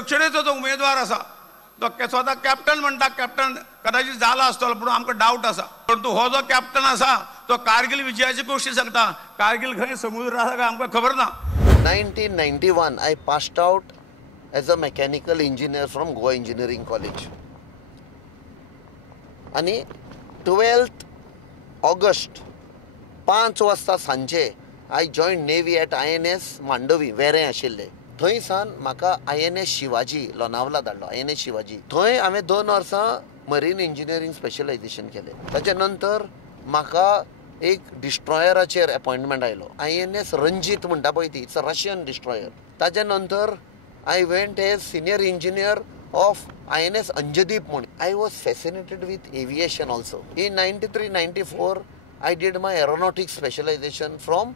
दक्षिणेचो जो उमेदवार आसा तो स्वता कॅप्टन म्हणटा कॅप्टन कदाचित जाला आसतलो पूण आमकां डावट आसा परंतु हो जो कॅप्टन आसा तो कारगिल विजयाची गोष्टी सांगता कारगिल खंय समुद्र आसा काय आमकां खबर ना 1991 I passed out as a mechanical engineer from Goa Engineering College आणि 12th August 5 वाजता सांजे I joined Navy at INS Mandvi वेरें आशिल्लें थंयसान म्हाका INS शिवाजी लोनावला धाडलो INS शिवाजी थंय हांवें 2 वर्सां मरीन इंजिनियरींग स्पेशलायझेशन केलें ताचे नंतर म्हाका एक डिस्ट्रॉयराचेर अपॉइंटमेंट आयलो INS रंजीत म्हणटा पळय ती इट्स अ रशियन डिस्ट्रॉयर ताचे नंतर I went as senior engineer of INS Anjadip म्हूण I was fascinated with aviation also. In 93-94 I did my aeronautics specialization from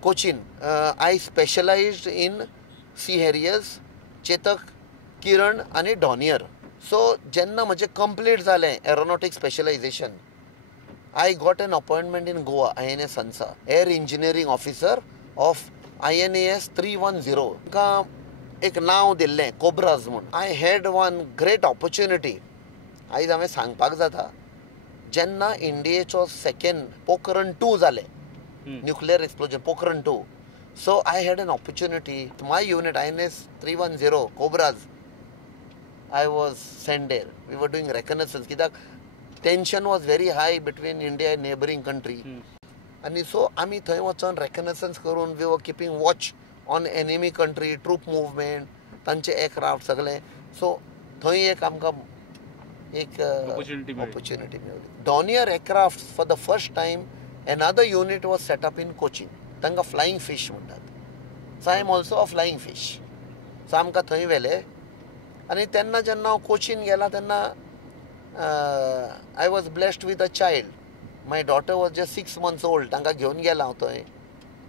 Cochin. I specialized in Sea Harriers, Chetak, Kiran आणि Dornier. So जेन्ना म्हजें complete जालें aeronautics specialization I got an appointment in Goa INS Sansa, air engineering officer of INAS 310 का एक नाव दिल्लें कोब्राज म्हूण I had one great opportunity आयज हांवें सांगपाक जाता जेन्ना इंडियेचो सेकंड पोखरण 2 जालें nuclear explosion Pokhran 2 so I had an opportunity my unit INS 310 Cobras I was sent there we were doing reconnaissance कित्याक tension was very high between India and neighboring country आणि so आमी थंय वचून रेकनेसन्स करून we were keeping watch on enemy country troop movement तांचे aircraft सगळे so थंय एक आमकां एक ऑपॉर्च्युनिटी मेळ्ळी Dornier aircraft for the first time another unit was set up in Cochin तांकां फ्लायींग फीश म्हणटात so I am also a flying fish so आमकां थंय व्हेले आनी तेन्ना जेन्ना हांव कोचीन गेला तेन्ना I was blessed with a child my daughter was just 6 months old तांकां घेवन गेला हांव थंय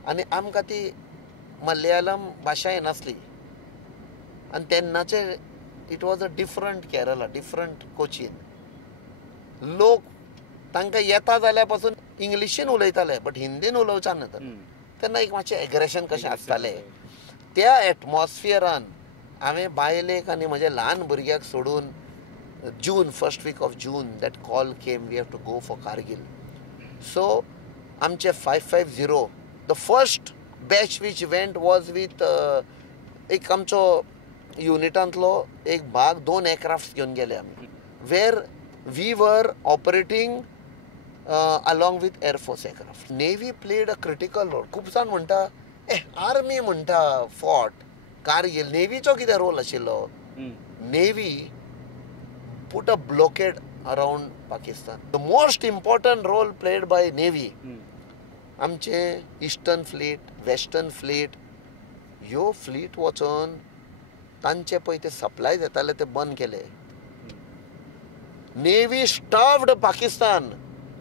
आनी आमकां ती मलयालम भाशा येनासली आनी तेन्नाचे it was a different Kerala different Cochin लोक तांकां येता जाल्यार पासून इंग्लिशीन उलयताले बट हिंदीन उलोवचा ना तेन्ना एक मातशें एग्रेशन कशें आसतालें त्या एटमॉस्फियरान हांवें बायलेक आनी म्हज्या ल्हान भुरग्याक सोडून June, first week of June, that call came, we have to go for Kargil. So, आमचे 550, the first batch which went was with एक आमचो युनिटांतलो एक भाग 2 aircrafts घेवन गेले आमी where we were operating along with Air Force aircraft. Navy played a critical role. खूब जाण म्हणटा आर्मी म्हणटा fought Kargil. Navyचो कितें रोल आशिल्लो Navy put a blockade around Pakistan. The most important role played by Navy. आमचे eastern fleet western fleet ह्यो fleet वचून तांचे पळय ते सप्लाय येताले ते बंद केले नेव्ही स्टॉप्ड पाकिस्तान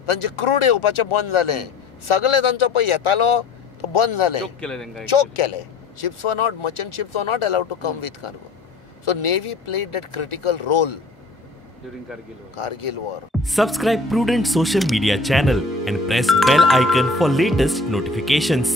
तांचे क्रूड येवपाचें बंद जालें सगळे तांचो पळय येतालो तो बंद जालें चोक केले ships were not merchant ships were not allowed to come with cargo so Navy played that critical role during Kargil war. Subscribe Prudent social media channel and press bell icon for latest notifications.